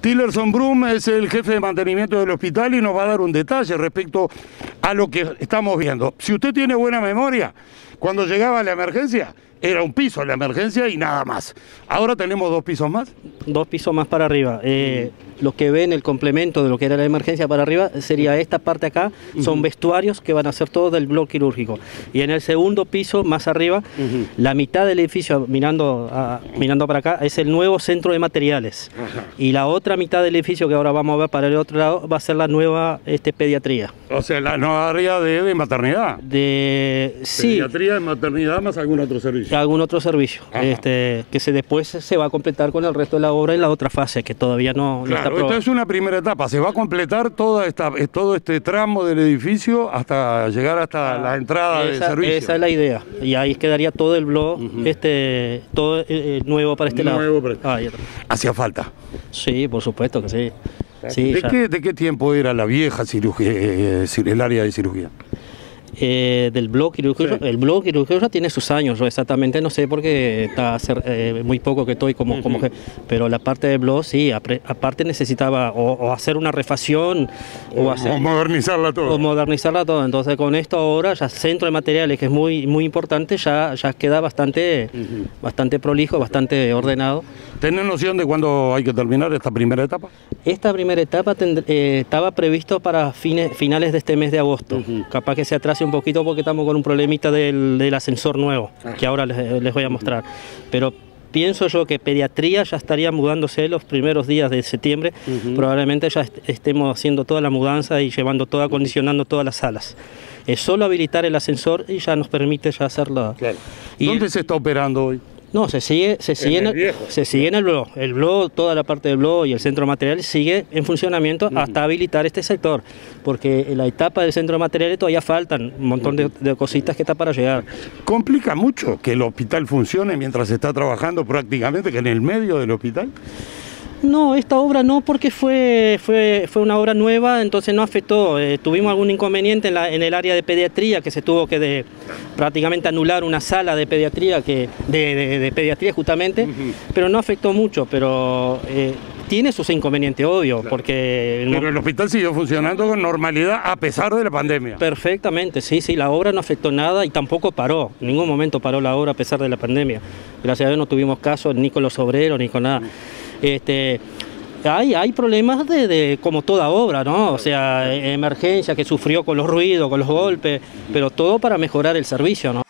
Tillerson Brum es el jefe de mantenimiento del hospital y nos va a dar un detalle respecto a lo que estamos viendo. Si usted tiene buena memoria, cuando llegaba la emergencia, era un piso la emergencia y nada más. Ahora tenemos 2 pisos más. 2 pisos más para arriba. Lo que ven, el complemento de lo que era la emergencia para arriba, sería esta parte acá, son vestuarios que van a ser todo del bloque quirúrgico. Y en el segundo piso, más arriba, la mitad del edificio, mirando para acá, es el nuevo centro de materiales. Y la otra mitad del edificio, que ahora vamos a ver para el otro lado, va a ser la nueva pediatría. O sea, la nueva área de maternidad. Sí. Pediatría y maternidad más algún otro servicio. Algún otro servicio, que después se va a completar con el resto de la obra en la otra fase, que todavía no está aprobada. Esto es una primera etapa, se va a completar todo este tramo del edificio hasta llegar hasta la entrada del servicio. Esa es la idea, y ahí quedaría todo el blog todo nuevo para este lado. ¿Hacía falta? Sí, por supuesto que sí. Sí, ¿De qué tiempo era la vieja cirugía, el área de cirugía? Del blog quirúrgico, sí. El blog quirúrgico ya tiene sus años, yo exactamente no sé porque está muy poco que estoy como pero la parte del blog sí, aparte necesitaba o hacer una refacción o modernizarla todo. Entonces con esto ahora ya centro de materiales, que es muy importante, ya queda bastante prolijo, bastante ordenado. ¿Tenés noción de cuándo hay que terminar esta primera etapa? Esta primera etapa estaba previsto para finales de este mes de agosto. Capaz que se atrase un poquito porque estamos con un problemita del ascensor nuevo, que ahora les voy a mostrar. Pero pienso yo que pediatría ya estaría mudándose los primeros días de septiembre. Probablemente ya estemos haciendo toda la mudanza y acondicionando todas las salas. Es solo habilitar el ascensor y ya nos permite ya hacerlo. Claro. ¿Dónde se está operando hoy? No, se sigue en el blog. El blog, toda la parte del blog y el centro de materiales sigue en funcionamiento hasta habilitar este sector, porque en la etapa del centro de materiales todavía faltan un montón de cositas que está para llegar. ¿Complica mucho que el hospital funcione mientras se está trabajando prácticamente que en el medio del hospital? No, esta obra no, porque fue una obra nueva, entonces no afectó. Tuvimos algún inconveniente en el área de pediatría, que se tuvo que prácticamente anular una sala de pediatría, de pediatría justamente, pero no afectó mucho, pero tiene sus inconvenientes, obvio, claro. Pero el hospital siguió funcionando con normalidad a pesar de la pandemia. Perfectamente, sí, la obra no afectó nada y tampoco paró, en ningún momento paró la obra a pesar de la pandemia. Gracias a Dios no tuvimos casos ni con los obreros ni con nada. Hay problemas como toda obra, ¿no? O sea, emergencia que sufrió con los ruidos, con los golpes, pero todo para mejorar el servicio, ¿no?